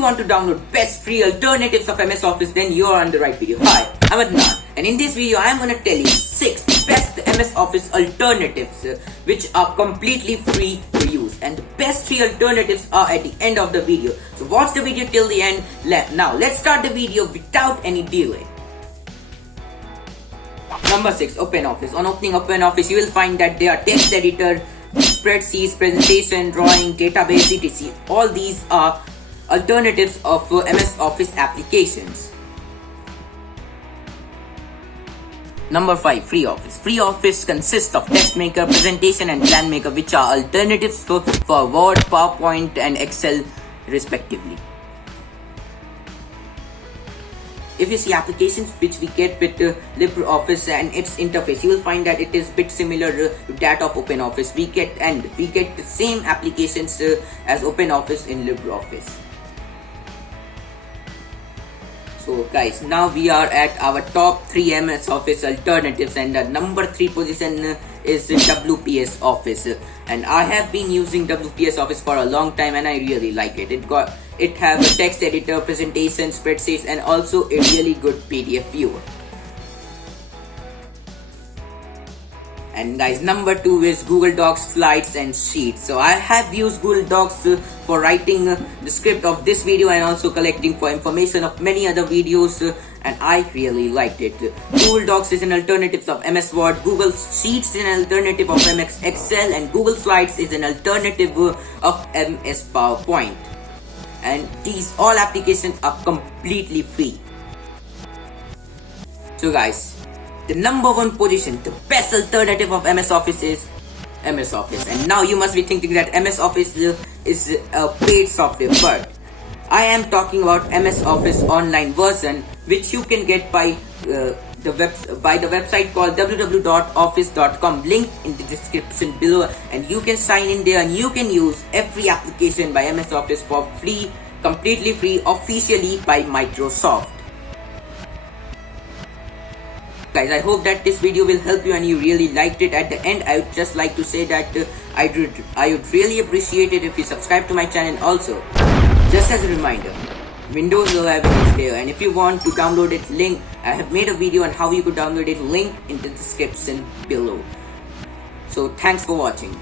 you want to download best free alternatives of MS Office, then you are on the right video. Hi, I'm Adnan, and in this video I am gonna tell you 6 best MS Office alternatives which are completely free to use, and the best 3 alternatives are at the end of the video. So watch the video till the end. Now let's start the video without any delay. Number 6, OpenOffice. On opening OpenOffice, you will find that there are text editor, spreadsheets, presentation, drawing, database, etc. All these are alternatives of MS Office applications. Number 5, FreeOffice. FreeOffice consists of TextMaker, Presentation and PlanMaker, which are alternatives for Word, PowerPoint and Excel respectively. If you see applications which we get with LibreOffice and its interface, you will find that it is a bit similar to that of OpenOffice. We get the same applications as OpenOffice in LibreOffice. So guys, now we are at our top 3 MS Office alternatives, and the number 3 position is WPS Office. And I have been using WPS Office for a long time and I really like it. It have a text editor, presentation, spreadsheets, and also a really good PDF viewer. And guys, number 2 is Google Docs, Slides and Sheets. So I have used Google Docs for writing the script of this video and also collecting for information of many other videos, and I really liked it. Google Docs is an alternative of MS Word, Google Sheets is an alternative of MS Excel, and Google Slides is an alternative of MS PowerPoint. And these all applications are completely free. So guys, the number 1 position, the best alternative of MS Office is MS Office. And now you must be thinking that MS Office is a paid software, but I am talking about MS Office online version, which you can get by the website called www.office.com, link in the description below, and you can sign in there and you can use every application by MS Office for free, completely free, officially by Microsoft. Guys, I hope that this video will help you and you really liked it. At the end, I would just like to say that I would really appreciate it if you subscribe to my channel also. Just as a reminder, Windows 11 is there, and if you want to download it, link, I have made a video on how you could download it, link in the description below. So thanks for watching.